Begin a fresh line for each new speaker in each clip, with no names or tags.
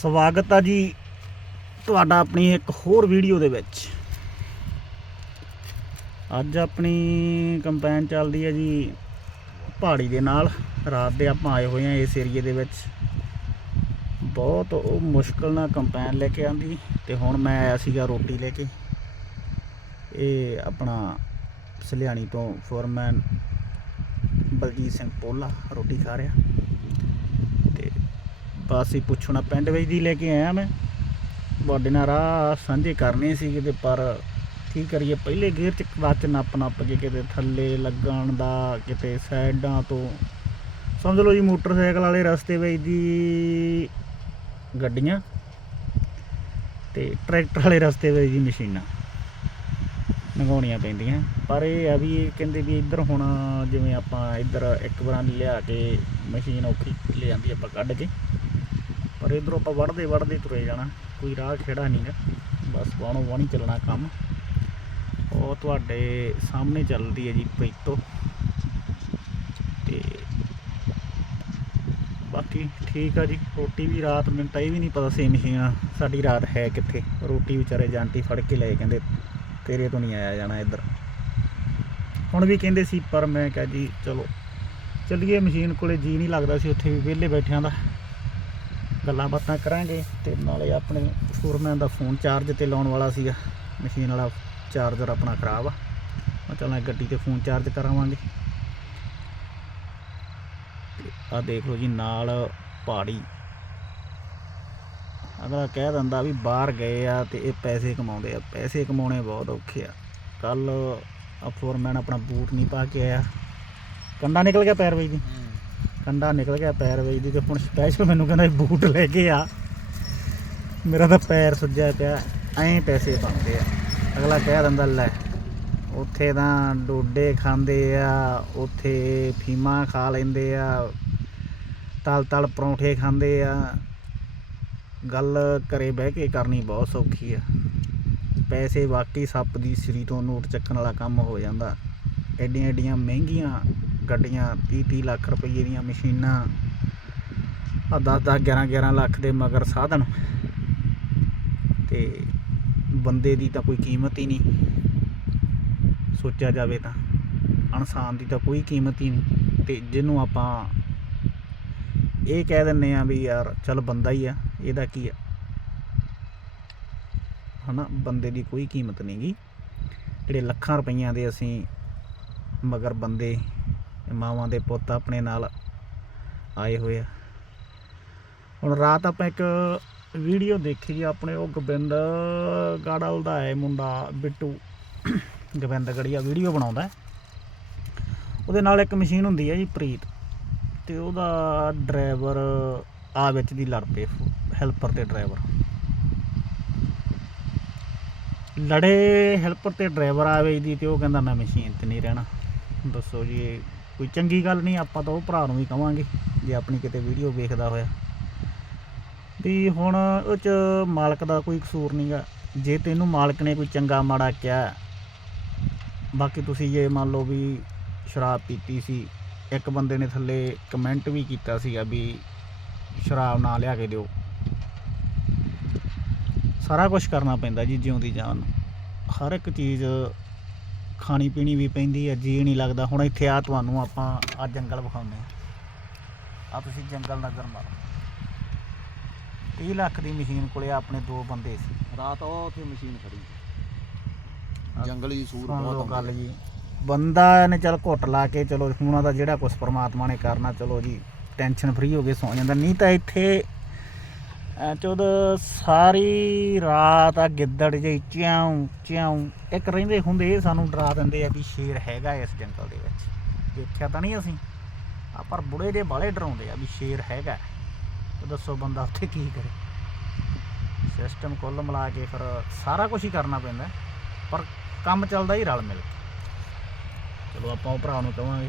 ਸਵਾਗਤ ਆ ਜੀ ਤੁਹਾਡਾ ਆਪਣੀ ਇੱਕ ਹੋਰ ਵੀਡੀਓ ਦੇ ਵਿੱਚ। ਅੱਜ ਆਪਣੀ ਕੰਪੈਨ ਚੱਲਦੀ ਹੈ ਜੀ ਪਹਾੜੀ ਦੇ ਨਾਲ। ਰਾਤ ਦੇ ਆਪਾਂ ਆਏ ਹੋਏ ਆ ਇਸ ਏਰੀਏ ਦੇ ਵਿੱਚ। ਬਹੁਤ ਉਹ ਮੁਸ਼ਕਲ ਨਾਲ ਕੰਪੈਨ ਲੈ ਕੇ ਆਂਦੀ। ਤੇ ਹੁਣ ਮੈਂ ਆਇਆ ਸੀਗਾ ਰੋਟੀ ਲੈ ਕੇ। ਇਹ ਆਪਣਾ ਸਲਿਆਣੀ ਤੋਂ ਫੋਰਮੈਨ ਬਲਜੀਤ ਸਿੰਘ ਪੋਲਾ ਰੋਟੀ ਖਾ ਰਿਹਾ। ਬਸ ਹੀ ਪੁੱਛਣਾ ਪਿੰਡ ਵਿੱਚ ਦੀ ਲੈ ਕੇ ਆਇਆ ਮੈਂ। ਤੁਹਾਡੇ ਨਾਲ ਰਾਹ ਸਾਂਝੇ ਕਰਨੇ ਸੀ ਕਿਤੇ ਪਰ ਕੀ ਕਰੀਏ, ਪਹਿਲੇ ਗੇਅਰ ਚ ਕਲੱਚ ਨੱਪ ਨੱਪ ਕੇ ਕਿਤੇ ਥੱਲੇ ਲੱਗਣ ਦਾ, ਕਿਤੇ ਸਾਈਡਾਂ ਤੋਂ। ਸਮਝ ਲਓ ਜੀ, ਮੋਟਰਸਾਈਕਲ ਵਾਲੇ ਰਸਤੇ ਵਿੱਚ ਦੀ ਗੱਡੀਆਂ ਤੇ ਟਰੈਕਟਰ ਵਾਲੇ ਰਸਤੇ ਵਿੱਚ ਦੀ ਮਸ਼ੀਨਾਂ ਲੰਘਾਉਣੀਆਂ ਪੈਂਦੀਆਂ। ਪਰ ਇਹ ਆ ਵੀ ਇਹ ਕਹਿੰਦੇ ਵੀ ਇੱਧਰ ਹੁਣ ਜਿਵੇਂ ਆਪਾਂ ਇੱਧਰ ਇੱਕ ਵਾਰਾਂ ਲਿਆ ਕੇ ਮਸ਼ੀਨ ਔਖੀ ਲੈ ਜਾਂਦੀ ਆਪਾਂ ਕੱਢ ਕੇ। ਪਰ ਇਧਰੋਂ ਆਪਾਂ ਵੜਦੇ ਵੜਦੇ ਤੁਰੇ ਜਾਣਾ। ਕੋਈ ਰਾਹ ਖੇੜਾ ਨਹੀਂ ਹੈ। ਬਸ ਬਾਣੋ ਬਾਣੀ ਚੱਲਣਾ ਕੰਮ। ਉਹ ਤੁਹਾਡੇ ਸਾਹਮਣੇ ਚੱਲਦੀ ਹੈ ਜੀ ਪੈਤੋ ਤੇ। ਬਾਕੀ ਠੀਕ ਆ ਜੀ। ਰੋਟੀ ਵੀ ਰਾਤ ਮੈਨੂੰ ਤਾਂ ਇਹ ਵੀ ਨਹੀਂ ਪਤਾ ਸੀ ਮਸ਼ੀਨ ਸਾਡੀ ਰਾਤ ਹੈ ਕਿੱਥੇ। ਰੋਟੀ ਵਿਚਾਰੇ ਜਾਂਟੀ ਫੜ ਕੇ ਲਏ ਕਹਿੰਦੇ, ਤੇਰੇ ਤੋਂ ਨਹੀਂ ਆਇਆ ਜਾਣਾ ਇੱਧਰ। ਹੁਣ ਵੀ ਕਹਿੰਦੇ ਸੀ, ਪਰ ਮੈਂ ਕਿਹਾ ਜੀ ਚਲੋ, ਚੱਲੀਏ ਮਸ਼ੀਨ ਕੋਲੇ। ਜੀ ਨਹੀਂ ਲੱਗਦਾ ਸੀ ਉੱਥੇ ਵੀ ਵਿਹਲੇ ਬੈਠਿਆਂ ਦਾ। ਗੱਲਾਂ ਬਾਤਾਂ ਕਰਾਂਗੇ ਤੇ ਨਾਲੇ ਆਪਣੇ ਫੋਰਮੈਨ ਦਾ ਫੋਨ ਚਾਰਜ ਤੇ ਲਾਉਣ ਵਾਲਾ ਸੀਗਾ। ਮਸ਼ੀਨ ਵਾਲਾ ਚਾਰਜਰ ਆਪਣਾ ਖਰਾਬ ਆ। ਮੈਂ ਚੱਲਾਂ ਗੱਡੀ ਤੇ ਫੋਨ ਚਾਰਜ ਕਰਾਵਾਂਗੇ। ਆ ਦੇਖ ਲਓ ਜੀ, ਨਾਲ ਪਹਾੜੀ। ਅਗਲਾ ਕਹਿ ਦਿੰਦਾ ਵੀ ਬਾਹਰ ਗਏ ਆ ਤੇ ਇਹ ਪੈਸੇ ਕਮਾਉਂਦੇ ਆ। ਪੈਸੇ ਕਮਾਉਣੇ ਬਹੁਤ ਔਖੇ ਆ। ਕੱਲ ਆ ਫੋਰਮੈਨ ਆਪਣਾ ਬੂਟ ਨਹੀਂ ਪਾ ਕੇ ਆਇਆ। ਕੰਡਾ ਨਿਕਲ ਗਿਆ ਪੈਰ ਵਿੱਚ ਦੀ। ਕੰਡਾ ਨਿਕਲ ਗਿਆ ਪੈਰ ਵੇਚਦੀ ਦੀ ਤੇ ਹੁਣ ਸਪੈਸ਼ਲ ਮੈਨੂੰ ਕਹਿੰਦਾ ਬੂਟ ਲੈ ਕੇ ਆ। ਮੇਰਾ ਤਾਂ ਪੈਰ ਸੁੱਜਿਆ ਪਿਆ, ਐਂ ਪੈਸੇ ਪਾਉਂਦੇ ਆ। ਅਗਲਾ ਕਹਿ ਦਿੰਦਾ, ਲੈ, ਉੱਥੇ ਤਾਂ ਡੋਡੇ ਖਾਂਦੇ ਆ, ਉੱਥੇ ਫੀਮਾ ਖਾ ਲੈਂਦੇ ਆ, ਤਲ ਤਲ ਪਰੌਂਠੇ ਖਾਂਦੇ ਆ। ਗੱਲ ਘਰੇ ਬਹਿ ਕੇ ਕਰਨੀ ਬਹੁਤ ਸੌਖੀ ਆ। ਪੈਸੇ ਵਾਕਈ ਸੱਪ ਦੀ ਸਰੀ ਤੋਂ ਨੋਟ ਚੱਕਣ ਵਾਲਾ ਕੰਮ ਹੋ ਜਾਂਦਾ। ਐਡੀਆਂ ਐਡੀਆਂ ਮਹਿੰਗੀਆਂ ਗੱਡੀਆਂ 30 30 ਲੱਖ ਰੁਪਏ ਦੀਆਂ ਮਸ਼ੀਨਾਂ ਆ 10 10 11 11 ਲੱਖ ਦੇ ਮਗਰ ਸਾਧਨ। ਤੇ ਬੰਦੇ ਦੀ ਤਾਂ ਕੋਈ ਕੀਮਤ ਹੀ ਨਹੀਂ। ਸੋਚਿਆ ਜਾਵੇ ਤਾਂ ਇਨਸਾਨ ਦੀ ਤਾਂ ਕੋਈ ਕੀਮਤ ਹੀ ਨਹੀਂ। ਤੇ ਜਿਹਨੂੰ ਆਪਾਂ ਇਹ ਕਹਿ ਦਿੰਨੇ ਆ ਵੀ ਯਾਰ ਚੱਲ ਬੰਦਾ ਹੀ ਆ, ਇਹਦਾ ਕੀ ਆ? ਹਨਾ, ਬੰਦੇ ਦੀ ਕੋਈ ਕੀਮਤ ਨਹੀਂਗੀ ਜਿਹੜੇ ਲੱਖਾਂ ਰੁਪਈਆਂ ਦੇ ਅਸੀਂ ਮਗਰ ਬੰਦੇ ਮਾਵਾਂ ਦੇ ਪੁੱਤ ਆਪਣੇ ਨਾਲ ਆਏ ਹੋਏ ਆ। ਹੁਣ ਰਾਤ ਆਪਾਂ ਇੱਕ ਵੀਡੀਓ ਦੇਖੀ ਆਪਣੇ ਉਹ ਗੋਬਿੰਦ ਗਾੜਾਲ ਦਾ ਹੈ ਮੁੰਡਾ ਬਿੱਟੂ। ਗੋਬਿੰਦ ਗੜੀਆ ਵੀਡੀਓ ਬਣਾਉਂਦਾ ਉਹਦੇ ਨਾਲ ਇੱਕ ਮਸ਼ੀਨ ਹੁੰਦੀ ਹੈ ਜੀ ਪ੍ਰੀਤ। ਤੇ ਉਹਦਾ ਡਰਾਈਵਰ ਆ ਵਿੱਚ ਦੀ ਲੜ ਪਏ, ਹੈਲਪਰ ਤੇ ਡਰਾਈਵਰ। ਲੜੇ, ਹੈਲਪਰ ਤੇ ਡਰਾਈਵਰ ਆਵੇ ਦੀ ਤੇ ਉਹ ਕਹਿੰਦਾ, ਮੈਂ ਮਸ਼ੀਨ ਤੇ ਨਹੀਂ ਰਹਿਣਾ। ਦੱਸੋ ਜੀ ਕੋਈ ਚੰਗੀ ਗੱਲ ਨਹੀਂ, ਆਪਾਂ ਤਾਂ ਉਹ ਭਰਾ ਨੂੰ ਵੀ ਕਵਾਂਗੇ, ਜੇ ਆਪਣੀ ਕਿਤੇ ਵੀਡੀਓ ਵੇਖਦਾ ਹੋਇਆ। ਵੀ ਹੁਣ ਉਹ ਚ ਮਾਲਕ ਦਾ ਕੋਈ ਕਸੂਰ ਨਹੀਂਗਾ ਜੇ ਤੈਨੂੰ ਮਾਲਕ ਨੇ ਕੋਈ ਚੰਗਾ ਮਾੜਾ ਕਿਹਾ, ਬਾਕੀ ਤੁਸੀਂ ਜੇ ਮੰਨ ਲਓ ਵੀ ਸ਼ਰਾਬ ਪੀਤੀ ਸੀ, ਇੱਕ ਬੰਦੇ ਨੇ ਥੱਲੇ ਕਮੈਂਟ ਵੀ ਕੀਤਾ ਸੀਗਾ ਵੀ ਸ਼ਰਾਬ ਨਾ ਲਿਆ ਕੇ ਦਿਓ। ਸਾਰਾ ਕੁਝ ਕਰਨਾ ਪੈਂਦਾ ਜੀ ਜਿਉਂਦੀ ਜਾਨ ਨੂੰ। ਹਰ ਇੱਕ ਚੀਜ਼ ਖਾਣੀ ਪੀਣੀ ਵੀ ਪੈਂਦੀ ਹੈ ਜੀ ਨਹੀਂ ਲੱਗਦਾ। ਹੁਣ ਇੱਥੇ ਆ ਤੁਹਾਨੂੰ ਆਪਾਂ ਆ ਜੰਗਲ ਵਿਖਾਉਂਦੇ ਆ ਆ ਤੁਸੀਂ ਜੰਗਲ ਨਜ਼ਰ ਮਾਰੋ। 30 ਲੱਖ ਦੀ ਮਸ਼ੀਨ ਕੋਲੇ ਆਪਣੇ ਦੋ ਬੰਦੇ ਸੀ।
ਰਾਤ ਉਹ ਉੱਥੇ ਮਸ਼ੀਨ ਖੜੀ
ਆਹ
ਜੰਗਲੀ ਸੂਰ
ਸੁਣ ਲਓ
ਬਹੁਤ
ਗੱਲ
ਆਉਂਦੇ
ਜੀ। ਬੰਦਾ ਨੇ ਚੱਲ ਘੁੱਟ ਲਾ ਕੇ ਚਲੋ ਹੁਣ ਉਹਦਾ ਜਿਹੜਾ ਕੁਝ ਪ੍ਰਮਾਤਮਾ ਨੇ ਕਰਨਾ ਚਲੋ ਜੀ ਟੈਨਸ਼ਨ ਫ੍ਰੀ ਹੋ ਕੇ ਸੌ ਜਾਂਦਾ। ਨਹੀਂ ਤਾਂ ਇੱਥੇ ਚੋਦ ਸਾਰੀ ਰਾਤ ਆ ਗਿੱਦੜ ਜਿਹੀ ਚਿਆਉਂ ਚਿਆਉਂ ਇੱਕ ਰਹਿੰਦੇ ਹੁੰਦੇ ਸਾਨੂੰ ਡਰਾ ਦਿੰਦੇ ਆ ਵੀ ਸ਼ੇਰ ਹੈਗਾ ਇਸ ਜੰਗਲ ਦੇ ਵਿੱਚ। ਦੇਖਿਆ ਤਾਂ ਨਹੀਂ ਅਸੀਂ? ਆ ਪਰ ਬੁੜੇ ਦੇ ਬਾਲੇ ਡਰਾਉਂਦੇ ਆ ਵੀ ਸ਼ੇਰ ਹੈਗਾ। ਤੇ ਦੱਸੋ ਬੰਦਾ ਉੱਥੇ ਕੀ ਕਰੇ? ਸਿਸਟਮ ਕੁੱਲ ਮਿਲਾ ਕੇ ਫਿਰ ਸਾਰਾ ਕੁਝ ਹੀ ਕਰਨਾ ਪੈਂਦਾ। ਪਰ ਕੰਮ ਚੱਲਦਾ ਹੀ ਰਲ ਮਿਲ ਕੇ। ਚਲੋ ਆਪਾਂ ਉਹ ਭਰਾ ਨੂੰ ਕਹਾਂਗੇ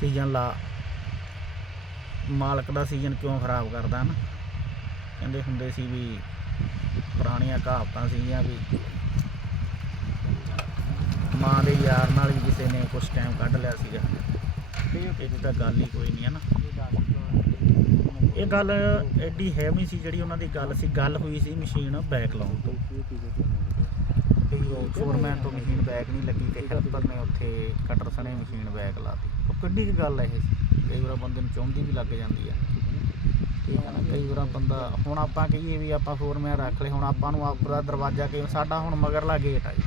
ਸੀਜ਼ਨ ਲਾ। ਮਾਲਕ ਦਾ ਸੀਜ਼ਨ ਕਿਉਂ ਖਰਾਬ ਕਰਦਾ ਨਾ ਕਹਿੰਦੇ ਹੁੰਦੇ ਸੀ ਵੀ ਪੁਰਾਣੀਆਂ ਕਹਾਵਤਾਂ ਸੀਗੀਆਂ ਵੀ ਮਾਂ ਦੇ ਯਾਰ ਨਾਲ ਵੀ ਕਿਸੇ ਨੇ ਕੁਝ ਟਾਈਮ ਕੱਢ ਲਿਆ ਸੀਗਾ। ਇਹ ਤਾਂ ਗੱਲ ਹੀ ਕੋਈ ਨਹੀਂ ਹੈ ਨਾ। ਇਹ ਗੱਲ ਐਡੀ ਹੈ ਵੀ ਸੀ ਜਿਹੜੀ ਉਹਨਾਂ ਦੀ ਗੱਲ ਸੀ, ਗੱਲ ਹੋਈ ਸੀ ਮਸ਼ੀਨ ਬੈਕ ਲਾਉਣ ਤੋਂ। ਕਿ ਫੋਰਮੈਨ ਤੋਂ ਮਸ਼ੀਨ ਬੈਕ ਨਹੀਂ ਲੱਗੀ ਤੇ ਹੈਲਪਰ ਨੇ ਉੱਥੇ ਕਟਰ ਸਣੇ ਮਸ਼ੀਨ ਬੈਕ ਲਾਤੀ ਉਹ ਕਿੱਡੀ ਕੁ ਗੱਲ ਹੈ ਇਹ? ਕਈ ਵਾਰ ਬੰਦੇ ਨੂੰ ਚਾਹੁੰਦੀ ਵੀ ਲੱਗ ਜਾਂਦੀ ਹੈ। ਠੀਕ ਹੈ ਨਾ, ਕਈ ਵਾਰ ਬੰਦਾ, ਹੁਣ ਆਪਾਂ ਕਹੀਏ ਵੀ ਆਪਾਂ ਫੋਰਮੈਨ ਰੱਖ ਲਏ, ਹੁਣ ਆਪਾਂ ਨੂੰ ਆਪਣਾ ਦਰਵਾਜ਼ਾ ਕਿ ਸਾਡਾ ਹੁਣ ਮਗਰਲਾ ਗੇਟ ਆ ਜੀ।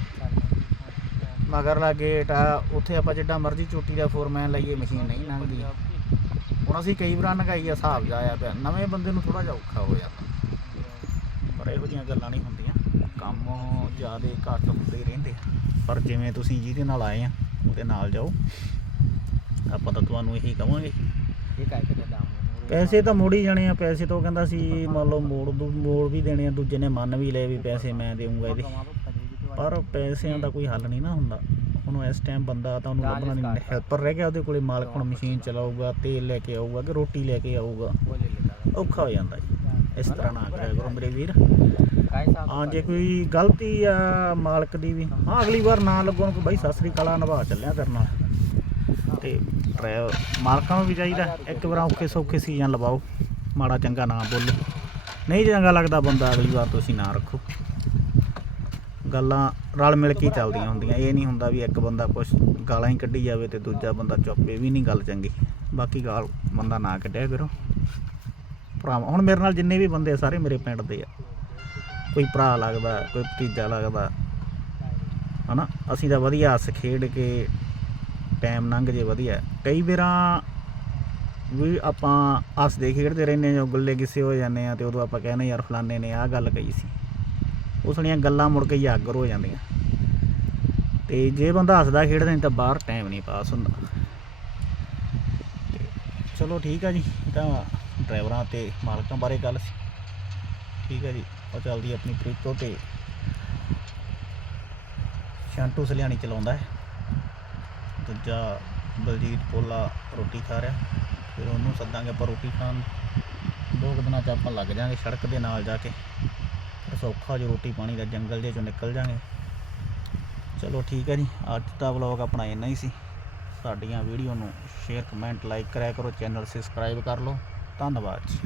ਮਗਰਲਾ ਗੇਟ ਆ, ਉੱਥੇ ਆਪਾਂ ਜਿੱਡਾ ਮਰਜ਼ੀ ਚੋਟੀ ਦਾ ਫੋਰਮੈਨ ਲਈਏ ਮਸ਼ੀਨ ਨਹੀਂ ਲੰਘਦੀ। ਹੁਣ ਅਸੀਂ ਕਈ ਵਾਰ ਨਗਾਈ ਹਿਸਾਬ ਜਾਇਆ ਪਿਆ, ਨਵੇਂ ਬੰਦੇ ਨੂੰ ਥੋੜਾ ਜਿਹਾ ਔਖਾ ਹੋ ਜਾਂਦਾ। ਪਰ ਇਹੋ ਜਿਹੀਆਂ ਗੱਲਾਂ ਨਹੀਂ ਹੁੰਦੀਆਂ। ਕੰਮ ਜ਼ਿਆਦਾ ਘੱਟ ਹੁੰਦੇ ਹੀ ਰਹਿੰਦੇ ਪਰ ਜਿਵੇਂ ਤੁਸੀਂ ਜਿਹਦੇ ਨਾਲ ਆਏ ਆ, ਉਹਦੇ ਨਾਲ ਜਾਓ। ਆਪਾਂ ਤਾਂ ਤੁਹਾਨੂੰ ਇਹੀ ਕਵਾਂਗੇ। ਪੈਸੇ ਤਾਂ ਮੋੜ ਹੀ ਜਾਣੇ ਆ, ਪੈਸੇ ਤੋਂ ਕਹਿੰਦਾ ਸੀ, ਮੰਨ ਲਓ ਮੋੜ ਦੂ, ਮੋੜ ਵੀ ਦੇਣੇ ਆ, ਦੂਜੇ ਨੇ ਮੰਨ ਵੀ ਲਏ ਵੀ ਪੈਸੇ ਮੈਂ ਦੇਊਂਗਾ ਇਹਦੇ। ਪਰ ਪੈਸਿਆਂ ਦਾ ਕੋਈ ਹੱਲ ਨਹੀਂ ਨਾ ਹੁੰਦਾ। ਹੁਣ ਇਸ ਟਾਈਮ ਬੰਦਾ ਤਾਂ ਉਹਨੂੰ ਲੱਭਣਾ ਨਹੀਂ ਹੈਲਪਰ ਰਹਿ ਗਿਆ ਉਹਦੇ ਕੋਲੇ, ਮਾਲਕ ਹੁਣ ਮਸ਼ੀਨ ਚਲਾਊਗਾ, ਤੇਲ ਲੈ ਕੇ ਆਊਗਾ ਕਿ ਰੋਟੀ ਲੈ ਕੇ ਆਊਗਾ। ਔਖਾ ਹੋ ਜਾਂਦਾ ਜੀ। ਇਸ ਤਰ੍ਹਾਂ ਨਾ ਕਰਿਆ ਕਰੋ ਮੇਰੇ ਵੀਰ। ਹਾਂ, ਜੇ ਕੋਈ ਗਲਤੀ ਆ ਮਾਲਕ ਦੀ ਵੀ। ਹਾਂ, ਅਗਲੀ ਵਾਰ ਨਾ ਲੱਗਣ ਕੋ ਬਾਈ, ਸਤਿ ਸ੍ਰੀ ਅਕਾਲ ਨਿਭਾ ਚੱਲਿਆ ਤੇਰੇ ਨਾਲ। ਤੇ ਡਰਾਈਵਰ ਮਾਲਕਾਂ ਨੂੰ ਵੀ ਚਾਹੀਦਾ। ਇੱਕ ਵਾਰ ਔਖੇ ਸੌਖੇ ਸੀਜ਼ਨ ਲਵਾਓ। ਮਾੜਾ ਚੰਗਾ ਨਾ ਬੋਲੋ। ਨਹੀਂ ਚੰਗਾ ਲੱਗਦਾ ਬੰਦਾ ਅਗਲੀ ਵਾਰ ਤੁਸੀਂ ਨਾ ਰੱਖੋ। ਗੱਲਾਂ ਰਲ ਮਿਲ ਕੇ ਚੱਲਦੀਆਂ ਹੁੰਦੀਆਂ। ਇਹ ਨਹੀਂ ਹੁੰਦਾ ਵੀ ਇੱਕ ਬੰਦਾ ਕੁਛ ਗਾਲਾਂ ਹੀ ਕੱਢੀ ਜਾਵੇ ਤੇ ਦੂਜਾ ਬੰਦਾ ਚੁੱਪੇ। ਵੀ ਨਹੀਂ ਗੱਲ ਚੰਗੀ। ਬਾਕੀ ਗਾਲ ਬੰਦਾ ਨਾ ਕੱਢਿਆ ਕਰੋ। ਭਰਾ ਹੁਣ ਮੇਰੇ ਨਾਲ ਜਿੰਨੇ ਵੀ ਬੰਦੇ ਸਾਰੇ ਮੇਰੇ ਪਿੰਡ ਦੇ ਆ। ਕੋਈ ਭਰਾ ਲੱਗਦਾ, ਕੋਈ ਭਤੀਜਾ ਲੱਗਦਾ। ਹਨਾ? ਅਸੀਂ ਤਾਂ ਵਧੀਆ ਹੱਸ ਖੇਡ ਕੇ ਟਾਈਮ ਲੰਘ ਜੇ ਵਧੀਆ। ਕਈ ਵਾਰਾਂ ਵੀ ਆਪਾਂ ਹੱਸਦੇ ਖੇਡਦੇ ਰਹਿੰਦੇ ਹਾਂ, ਗੱਲੇ ਗਿੱਸੇ ਹੋ ਜਾਂਦੇ ਆ ਤੇ ਉਦੋਂ ਆਪਾਂ ਕਹਿੰਦੇ ਯਾਰ, ਫਲਾਣੇ ਨੇ ਆਹ ਗੱਲ ਕਹੀ ਸੀ। ਉਸ ਦੀਆਂ ਗੱਲਾਂ ਮੁੜ ਕੇ ਜਾਗਰ ਹੋ ਜਾਂਦੀਆਂ। ਤੇ ਜੇ ਬੰਦਾ ਹੱਸਦਾ ਖੇਡਦਾ ਨਹੀਂ ਤਾਂ ਬਾਹਰ ਟਾਈਮ ਨਹੀਂ ਪਾਸ ਹੁੰਦਾ। ਤੇ ਚਲੋ ਠੀਕ ਆ ਜੀ ਤਾਂ ਡਰਾਈਵਰਾਂ ਤੇ ਮਾਲਕਾਂ ਬਾਰੇ ਗੱਲ ਸੀ। ਠੀਕ ਹੈ ਜੀ, ਉਹ ਚੱਲਦੀ ਆਪਣੀ ਪ੍ਰੀਤੋ ਤੇ ਸ਼ਾਂਟੂ ਸਲਿਆਣੀ ਚਲਾਉਂਦਾ ਹੈ। ਦੂਜਾ ਬਲਜੀਤ ਪੋਲਾ ਰੋਟੀ ਖਾ ਰਿਹਾ। ਫਿਰ ਉਹਨੂੰ ਸੱਦਾਂਗੇ ਆਪਾਂ ਰੋਟੀ ਖਾਣ। ਦੋ ਕੁ ਦਿਨਾਂ ਚ ਆਪਾਂ ਲੱਗ ਜਾਾਂਗੇ ਸੜਕ ਦੇ ਨਾਲ ਜਾ ਕੇ। ਫਿਰ ਸੌਖਾ ਜੋ ਰੋਟੀ ਪਾਣੀ ਦਾ ਜੰਗਲ ਦੇ ਚੋਂ ਨਿਕਲ ਜਾਾਂਗੇ। ਚਲੋ ਠੀਕ ਹੈ ਜੀ, ਅੱਜ ਦਾ ਵਲੌਗ ਆਪਣਾ ਇੰਨਾ ਹੀ ਸੀ। ਸਾਡੀਆਂ ਵੀਡੀਓ ਨੂੰ ਸ਼ੇਅਰ, ਕਮੈਂਟ, ਲਾਈਕ ਕਰਿਆ ਕਰੋ, ਚੈਨਲ ਸਬਸਕ੍ਰਾਈਬ ਕਰ ਲਓ। ਧੰਨਵਾਦ ਜੀ।